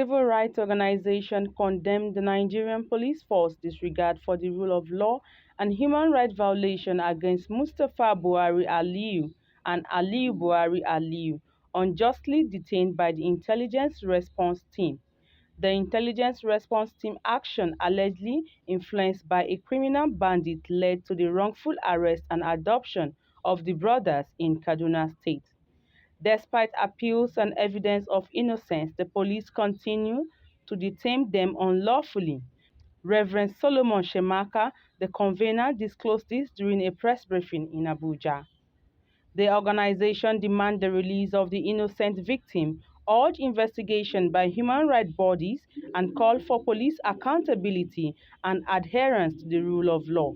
civil rights organization condemned the Nigerian police force disregard for the rule of law and human rights violation against Mustafa Buhari Aliyu and Aliyu Buhari Aliyu, unjustly detained by the Intelligence Response Team. The Intelligence Response Team action, allegedly influenced by a criminal bandit, led to the wrongful arrest and adoption of the brothers in Kaduna State. Despite appeals and evidence of innocence, the police continue to detain them unlawfully. Reverend Solomon Shemaka, the convener, disclosed this during a press briefing in Abuja. The organization demands the release of the innocent victim, urged investigation by human rights bodies, and called for police accountability and adherence to the rule of law.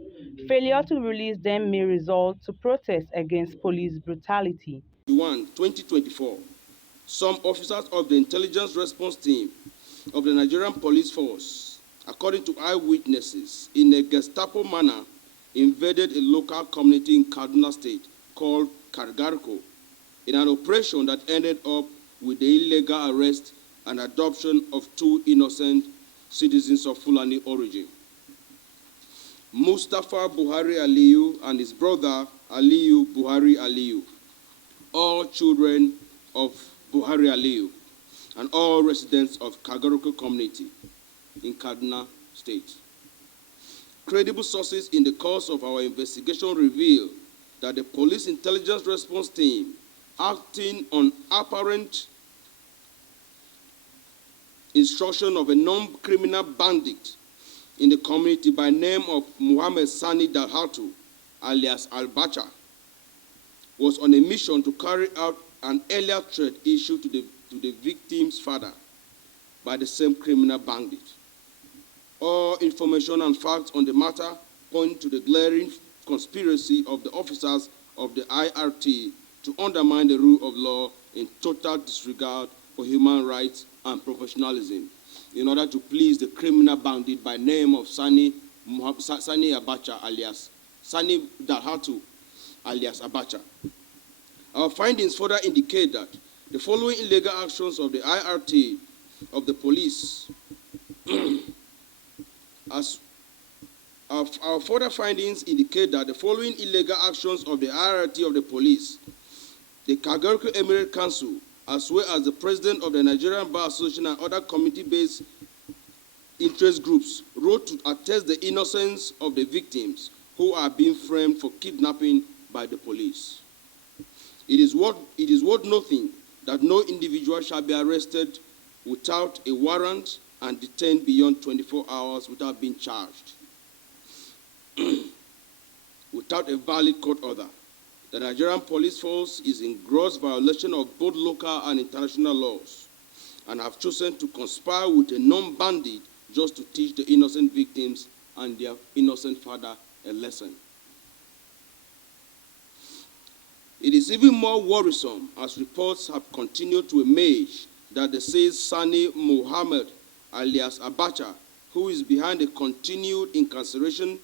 Failure to release them may result to protests against police brutality. 2024, some officers of the Intelligence Response Team of the Nigerian Police Force, according to eyewitnesses, in a Gestapo manner, invaded a local community in Kaduna State called Kargarko in an operation that ended up with the illegal arrest and adoption of two innocent citizens of Fulani origin. Mustafa Buhari Aliyu and his brother Aliyu Buhari Aliyu, all children of Buhari Aliyu, and all residents of Kargarko community in Kaduna State. Credible sources in the course of our investigation reveal that the Police Intelligence Response Team, acting on apparent instruction of a non-criminal bandit in the community by name of Muhammad Sani Dalhatu, alias Al-Bacha, was on a mission to carry out an earlier threat issued to the victim's father by the same criminal bandit. All information and facts on the matter point to the glaring conspiracy of the officers of the IRT to undermine the rule of law in total disregard for human rights and professionalism in order to please the criminal bandit by name of Sani Abacha alias Sani Dalhatu alias Abacha. Our findings further indicate that the following illegal actions of the IRT of the police Our further findings indicate that the following illegal actions of the IRT of the police, the Kargarko Emirate Council, as well as the president of the Nigerian Bar Association and other community-based interest groups, wrote to attest the innocence of the victims who are being framed for kidnapping by the police. It is worth noting that no individual shall be arrested without a warrant and detained beyond 24 hours without being charged, without a valid court order. The Nigerian police force is in gross violation of both local and international laws and have chosen to conspire with a non-bandit just to teach the innocent victims and their innocent father a lesson. It is even more worrisome as reports have continued to emerge that the said Sani Muhammad alias Abacha, who is behind the continued incarceration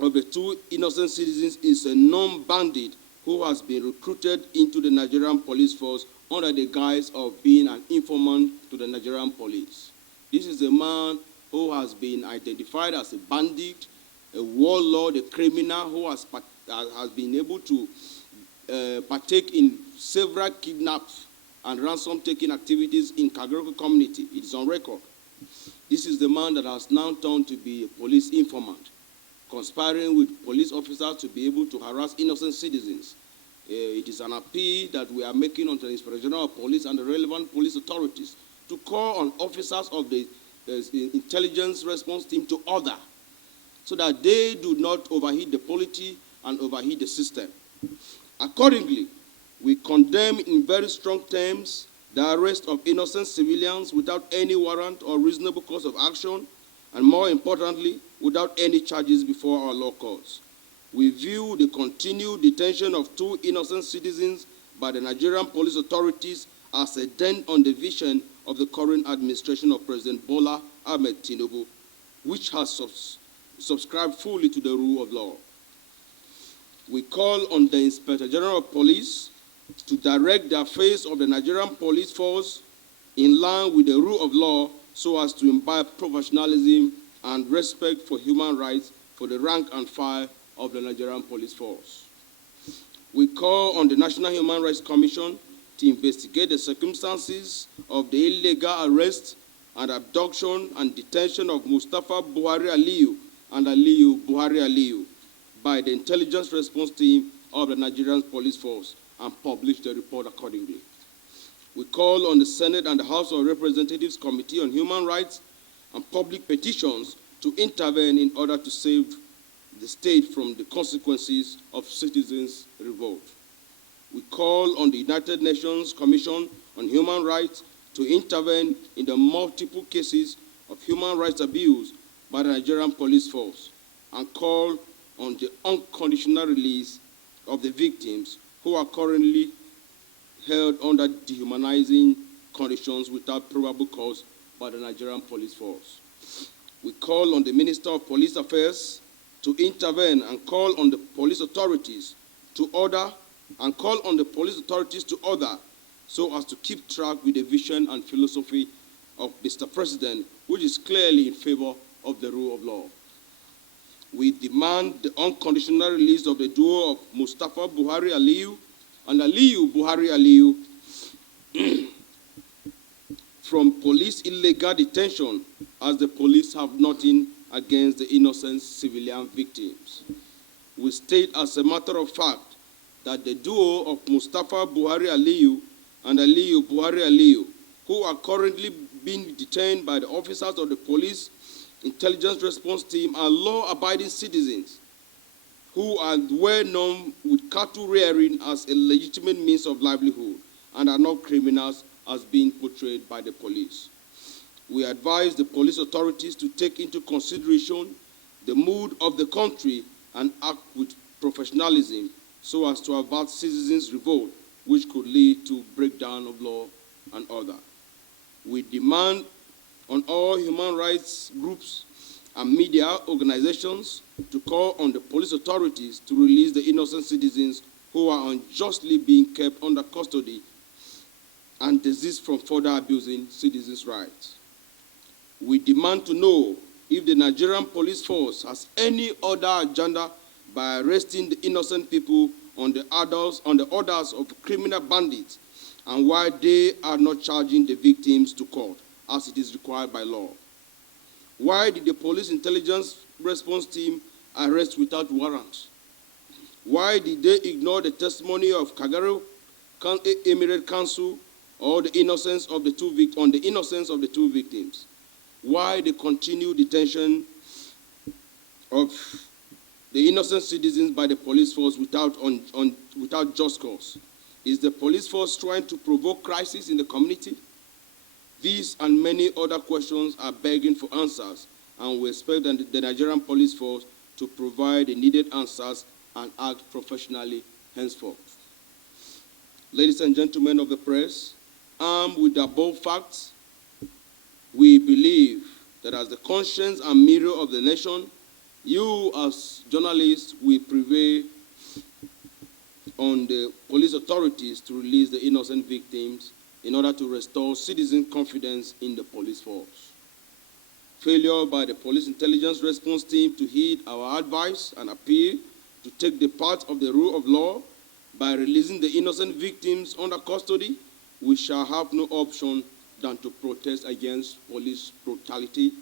of the two innocent citizens, is a non-bandit who has been recruited into the Nigerian police force under the guise of being an informant to the Nigerian police. This is a man who has been identified as a bandit, a warlord, a criminal who has been able to partake in several kidnaps and ransom-taking activities in Kargarko community. It is on record. This is the man that has now turned to be a police informant, conspiring with police officers to be able to harass innocent citizens. It is an appeal that we are making unto the Inspector General of Police and the relevant police authorities to call on officers of the Intelligence Response Team to order so that they do not overheat the polity and overheat the system. Accordingly, we condemn in very strong terms the arrest of innocent civilians without any warrant or reasonable cause of action, and more importantly, without any charges before our law courts. We view the continued detention of two innocent citizens by the Nigerian police authorities as a dent on the vision of the current administration of President Bola Ahmed Tinubu, which has subscribed fully to the rule of law. We call on the Inspector General of Police to direct the affairs of the Nigerian police force in line with the rule of law so as to imbibe professionalism and respect for human rights for the rank and file of the Nigerian Police Force. We call on the National Human Rights Commission to investigate the circumstances of the illegal arrest and abduction and detention of Mustafa Buhari Aliyu and Aliyu Buhari Aliyu by the intelligence response team of the Nigerian Police Force and publish the report accordingly. We call on the Senate and the House of Representatives Committee on Human Rights and Public Petitions to intervene in order to save the state from the consequences of citizens' revolt. We call on the United Nations Commission on Human Rights to intervene in the multiple cases of human rights abuse by the Nigerian Police Force and call on the unconditional release of the victims who are currently held under dehumanizing conditions without probable cause by the Nigerian Police Force. We call on the Minister of Police Affairs to intervene and call on the police authorities to order so as to keep track with the vision and philosophy of Mr. President, which is clearly in favor of the rule of law. We demand the unconditional release of the duo of Mustafa Buhari Aliyu and Aliyu Buhari Aliyu from police illegal detention, as the police have nothing against the innocent civilian victims. We state as a matter of fact that the duo of Mustafa Buhari Aliyu and Aliyu Buhari Aliyu, who are currently being detained by the officers of the police intelligence response team, are law-abiding citizens who are well known with cattle rearing as a legitimate means of livelihood and are not criminals as being portrayed by the police. We advise the police authorities to take into consideration the mood of the country and act with professionalism so as to avert citizens' revolt, which could lead to breakdown of law and order. We demand on all human rights groups and media organizations to call on the police authorities to release the innocent citizens who are unjustly being kept under custody and desist from further abusing citizens' rights. We demand to know if the Nigerian police force has any other agenda by arresting the innocent people on the orders of criminal bandits and why they are not charging the victims to court as it is required by law. Why did the police intelligence response team arrest without warrant? Why did they ignore the testimony of Kagero Emirate Council or the innocence of the two victims? Why the continued detention of the innocent citizens by the police force without just cause? Is the police force trying to provoke crisis in the community? These and many other questions are begging for answers, and we expect the Nigerian police force to provide the needed answers and act professionally henceforth. Ladies and gentlemen of the press, armed with the above facts, we believe that as the conscience and mirror of the nation, you as journalists will prevail on the police authorities to release the innocent victims in order to restore citizen confidence in the police force. Failure by the police intelligence response team to heed our advice and appeal to take the part of the rule of law by releasing the innocent victims under custody, we shall have no option than to protest against police brutality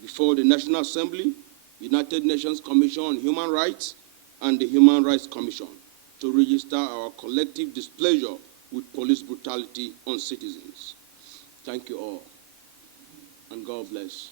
before the National Assembly, United Nations Commission on Human Rights, and the Human Rights Commission to register our collective displeasure with police brutality on citizens. Thank you all, and God bless.